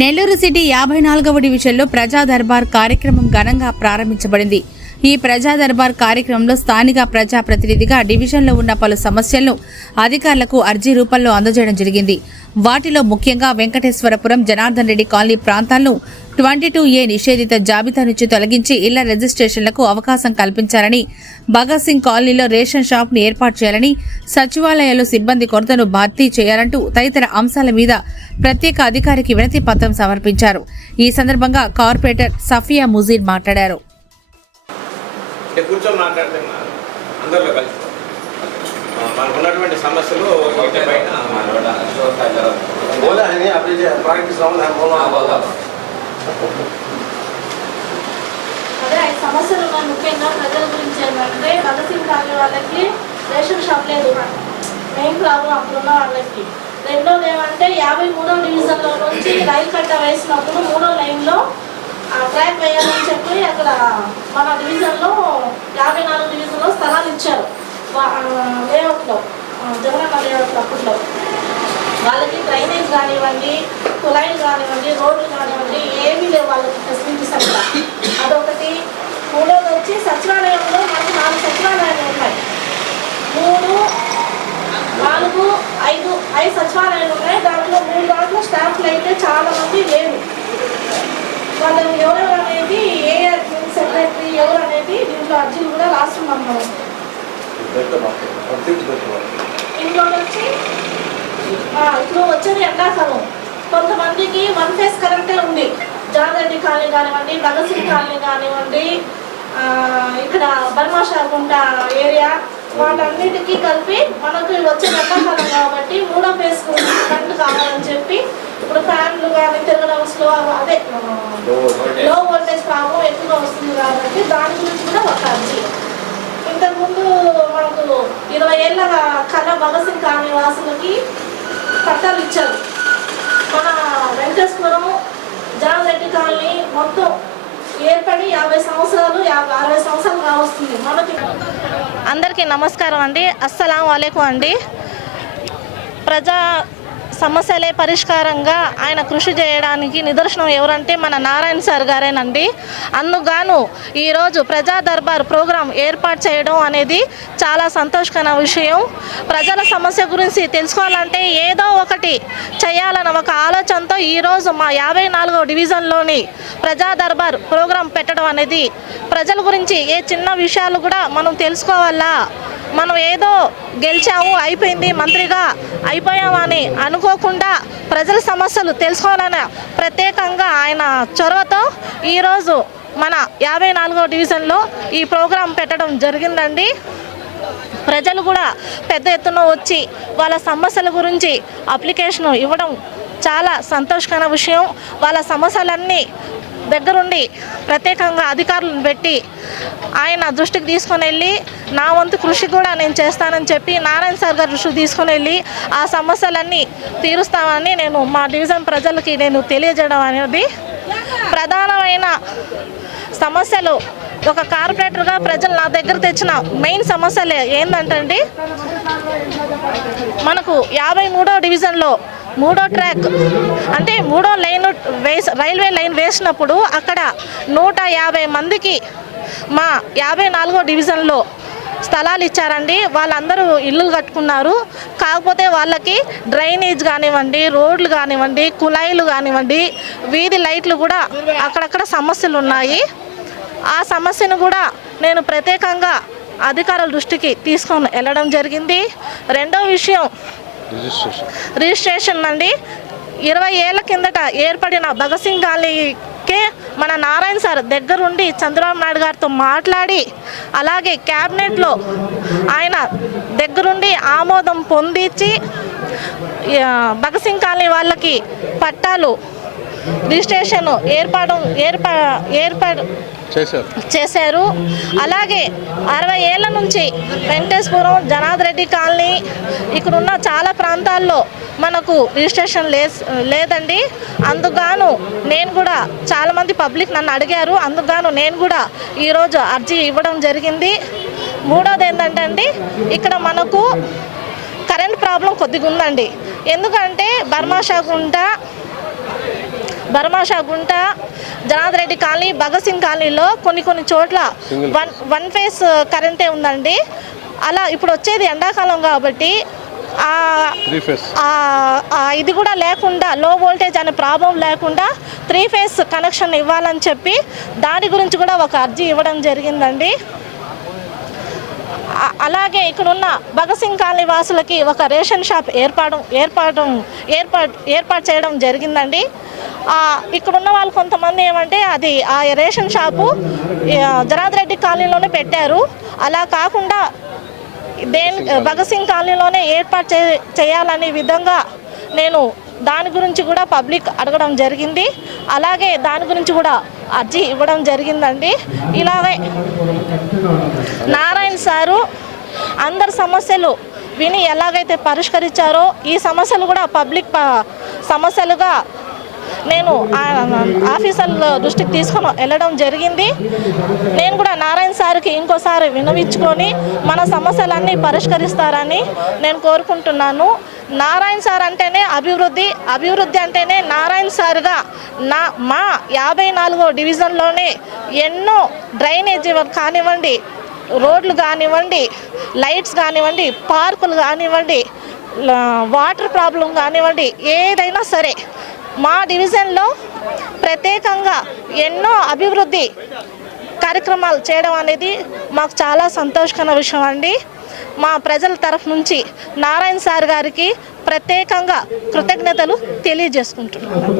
Nellore city యాభై నాలుగవ డివిజన్లో ప్రజా దర్బార్ కార్యక్రమం ఘనంగా ప్రారంభించబడింది. ఈ ప్రజా దర్బార్ కార్యక్రమంలో స్థానిక ప్రజాప్రతినిధిగా డివిజన్లో ఉన్న పలు సమస్యలను అధికారులకు అర్జీ రూపంలో అందజేయడం జరిగింది. వాటిలో ముఖ్యంగా వెంకటేశ్వరపురం జనార్దన్ రెడ్డి కాలనీ ప్రాంతాలను ట్వంటీ టూ ఏ నిషేధిత జాబితా నుంచి తొలగించి ఇళ్ళ రిజిస్ట్రేషన్లకు అవకాశం కల్పించాలని భగత్ సింగ్ కాలనీలో రేషన్ షాప్ను ఏర్పాటు చేయాలని సచివాలయాల్లో సిబ్బంది కొరతను భర్తీ చేయాలంటూ తదితర అంశాల మీద ప్రత్యేక అధికారికి వినతి పత్రం సమర్పించారు. ఈ సందర్భంగా కార్పొరేటర్ సఫియా ముజీర్ మాట్లాడారు. మనకు ఉన్నటువంటి సమస్యలు అదే ఐదు సమస్యలు ఉన్నాయి. ముఖ్యంగా ప్రజల గురించి ఏంటంటే భగత్ సింగ్ కాలనీ వాళ్ళకి రేషన్ షాప్ లేదు. మెయిన్ ప్రాబ్లం అప్పుడున్న వాళ్ళకి. రెండోది ఏమంటే యాభై మూడో డివిజన్లో నుంచి రైలు కట్ట వేసినప్పుడు మూడో లైన్లో ఆ ట్రాక్ వేయాలని చెప్పి అక్కడ మన డివిజన్లో యాభై నాలుగు డివిజన్లో స్థలాలు ఇచ్చారు. వా- ఆ, లేఅవుట్లో ఆ, జగనన్న లేఅవుట్ అప్పట్లో. వాళ్ళకి డ్రైనేజ్ కానివ్వండి కుళాయిలు కానివ్వండి రోడ్లు లేవు వాళ్ళకి ఫెసిలిటీస్ అంతా అదొకటి. మూడోది వచ్చి సచివాలయంలో మనకి నాలుగు సచివాలయాలు ఉన్నాయి. మూడు నాలుగు ఐదు ఐదు సచివాలయాలు ఉన్నాయి. దాంట్లో మూడు దాంట్లో స్టాఫ్లు అయితే చాలామంది లేవు వాళ్ళు ఎవరు అనేది ఏ సెక్రటరీ ఎవరు అనేది దీంట్లో అర్జున్ కూడా రాస్తున్నాం మనం ఇంట్లో వచ్చి ఇప్పుడు వచ్చేది ఎండాకాలం. కొంతమందికి వన్ ఫేస్ కరెక్టే ఉంది. జాగరెడ్డి కాలనీ కానివ్వండి భగత్ సింగ్ కాలనీ కానివ్వండి ఇక్కడ బర్మాషాగుంట ఏరియా వాటన్నిటికీ కలిపి మనకు వచ్చే ఎండాకాలం కాబట్టి మూడో ఫేస్ కరెంట్ కావాలని చెప్పి ఇప్పుడు ఫ్యాన్లు కానీ తిరగడం స్లో అదే లో వోల్టేజ్ ప్రాబ్లం ఎక్కువగా వస్తుంది కాబట్టి దాని గురించి కూడా ఒక అర్జీ ఇంతకుముందు మనకు ఇరవై ఏళ్ళ కళ భగత్ సింగ్ కాలనీ వాసులకి పట్టాలు ఇచ్చారు. మన వెంకటేశ్వరం మొత్తం ఏర్పడి యాభై సంవత్సరాలు అరవై సంవత్సరాలు కావస్తుంది మనకి అందరికీ నమస్కారం అండి. అస్సలం వాలేకు అండి. ప్రజా సమస్యలే పరిష్కారంగా ఆయన కృషి చేయడానికి నిదర్శనం ఎవరంటే మన నారాయణ సార్ గారేనండి. అందుగాను ఈరోజు ప్రజా దర్బార్ ప్రోగ్రాం ఏర్పాటు చేయడం అనేది చాలా సంతోషకరమైన విషయం. ప్రజల సమస్య గురించి తెలుసుకోవాలంటే ఏదో ఒకటి చేయాలన్న ఒక ఆలోచనతో ఈరోజు మా యాభై నాలుగో డివిజన్లోని ప్రజా దర్బార్ ప్రోగ్రాం పెట్టడం అనేది ప్రజల గురించి ఏ చిన్న విషయాలు కూడా మనం తెలుసుకోవాలా? మనం ఏదో గెలిచాము అయిపోయింది మంత్రిగా అయిపోయామని అనుకోకుండా ప్రజల సమస్యలు తెలుసుకోవాలని ప్రత్యేకంగా ఆయన చొరవతో ఈరోజు మన యాభై నాలుగో డివిజన్లో ఈ ప్రోగ్రాం పెట్టడం జరిగిందండి. ప్రజలు కూడా పెద్ద ఎత్తున వచ్చి వాళ్ళ సమస్యల గురించి అప్లికేషన్ ఇవ్వడం చాలా సంతోషకరమైన విషయం. వాళ్ళ సమస్యలన్నీ దగ్గరుండి ప్రత్యేకంగా అధికారులను పెట్టి ఆయన దృష్టికి తీసుకొని వెళ్ళి నా వంతు కృషి కూడా నేను చేస్తానని చెప్పి నారాయణ సార్ గారి దృష్టికి తీసుకొని వెళ్ళి ఆ సమస్యలన్నీ తీరుస్తామని నేను మా డివిజన్ ప్రజలకి నేను తెలియజేయడం అనేది ప్రధానమైన సమస్యలు. ఒక కార్పొరేటర్గా ప్రజలు నా దగ్గర తెచ్చిన మెయిన్ సమస్యలు ఏంటంటే మనకు యాభై మూడో డివిజన్లో మూడో ట్రాక్ అంటే మూడో లైన్ వేస్ రైల్వే లైన్ వేసినప్పుడు అక్కడ నూట యాభై మందికి మా యాభై నాలుగో డివిజన్లో స్థలాలు ఇచ్చారండి. వాళ్ళందరూ ఇల్లు కట్టుకున్నారు. కాకపోతే వాళ్ళకి డ్రైనేజ్ కానివ్వండి రోడ్లు కానివ్వండి కుళాయిలు కానివ్వండి వీధి లైట్లు కూడా అక్కడక్కడ సమస్యలు ఉన్నాయి. ఆ సమస్యను కూడా నేను ప్రత్యేకంగా అధికారుల దృష్టికి తీసుకొని వెళ్ళడం జరిగింది. రెండో విషయం రిజిస్ట్రేషన్ అండి. ఇరవై ఏళ్ళ కిందట ఏర్పడిన భగత్ సింగ్ కాలనీకే మన నారాయణ సార్ దగ్గరుండి చంద్రబాబు నాయుడు గారితో మాట్లాడి అలాగే క్యాబినెట్లో ఆయన దగ్గరుండి ఆమోదం పొందించి భగత్ సింగ్ కాలనీ వాళ్ళకి పట్టాలు రిజిస్ట్రేషన్ ఏర్పాటు ఏర్పా ఏర్పాటు చేశారు. చేశారు. అలాగే అరవై ఏళ్ళ నుంచి వెంకటేశ్వరం జనార్దన్ రెడ్డి కాలనీ ఇక్కడ ఉన్న చాలా ప్రాంతాల్లో మనకు రిజిస్ట్రేషన్ లే లేదండి. అందుగాను నేను కూడా చాలామంది పబ్లిక్ నన్ను అడిగారు. అందుగాను నేను కూడా ఈరోజు అర్జీ ఇవ్వడం జరిగింది. మూడోది ఏంటంటే అండి ఇక్కడ మనకు కరెంట్ ప్రాబ్లం కొద్దిగా ఉందండి ఎందుకంటే బర్మాషాగుంట బర్మాషా గుంట జనార్దన్ రెడ్డి కాలనీ భగత్ సింగ్ కాలనీలో కొన్ని కొన్ని చోట్ల వన్ వన్ ఫేస్ కరెంటే ఉందండి. అలా ఇప్పుడు వచ్చేది ఎండాకాలం కాబట్టి ఇది కూడా లేకుండా లో వోల్టేజ్ అనే ప్రాబ్లం లేకుండా త్రీ ఫేస్ కనెక్షన్ ఇవ్వాలని చెప్పి దాని గురించి కూడా ఒక అర్జీ ఇవ్వడం జరిగిందండి. అలాగే ఇక్కడున్న భగత్ సింగ్ కాలనీ వాసులకి ఒక రేషన్ షాప్ ఏర్పాటు ఏర్పాటు ఏర్పాటు ఏర్పాటు చేయడం జరిగిందండి. ఆ, ఇక్కడున్న వాళ్ళు కొంతమంది ఏమంటే అది ఆ రేషన్ షాపు జనార్దన్ రెడ్డి కాలనీలోనే పెట్టారు. అలా కాకుండా దేని భగత్ సింగ్ కాలనీలోనే ఏర్పాటు చే చేయాలనే విధంగా నేను దాని గురించి కూడా పబ్లిక్ అడగడం జరిగింది. అలాగే దాని గురించి కూడా అర్జీ ఇవ్వడం జరిగిందండి. ఇలాగే నారాయణ సారు అందరి సమస్యలు విని ఎలాగైతే పరిష్కరించారో ఈ సమస్యలు కూడా పబ్లిక్ సమస్యలుగా నేను ఆఫీసర్ల దృష్టికి తీసుకొని వెళ్ళడం జరిగింది. నేను కూడా నారాయణ సార్కి ఇంకోసారి వినవించుకొని మన సమస్యలన్నీ పరిష్కరిస్తారని నేను కోరుకుంటున్నాను. నారాయణ సార్ అంటేనే అభివృద్ధి అభివృద్ధి అంటేనే నారాయణ సార్గా నా మా యాభై నాలుగో డివిజన్లోనే ఎన్నో డ్రైనేజీ కానివ్వండి రోడ్లు కానివ్వండి లైట్స్ కానివ్వండి పార్కులు కానివ్వండి వాటర్ ప్రాబ్లం కానివ్వండి ఏదైనా సరే మా డివిజన్లో ప్రత్యేకంగా ఎన్నో అభివృద్ధి కార్యక్రమాలు చేయడం అనేది మాకు చాలా సంతోషకర విషయం అండి. మా ప్రజల తరఫు నుంచి నారాయణ సార్ గారికి ప్రత్యేకంగా కృతజ్ఞతలు తెలియజేసుకుంటున్నాను.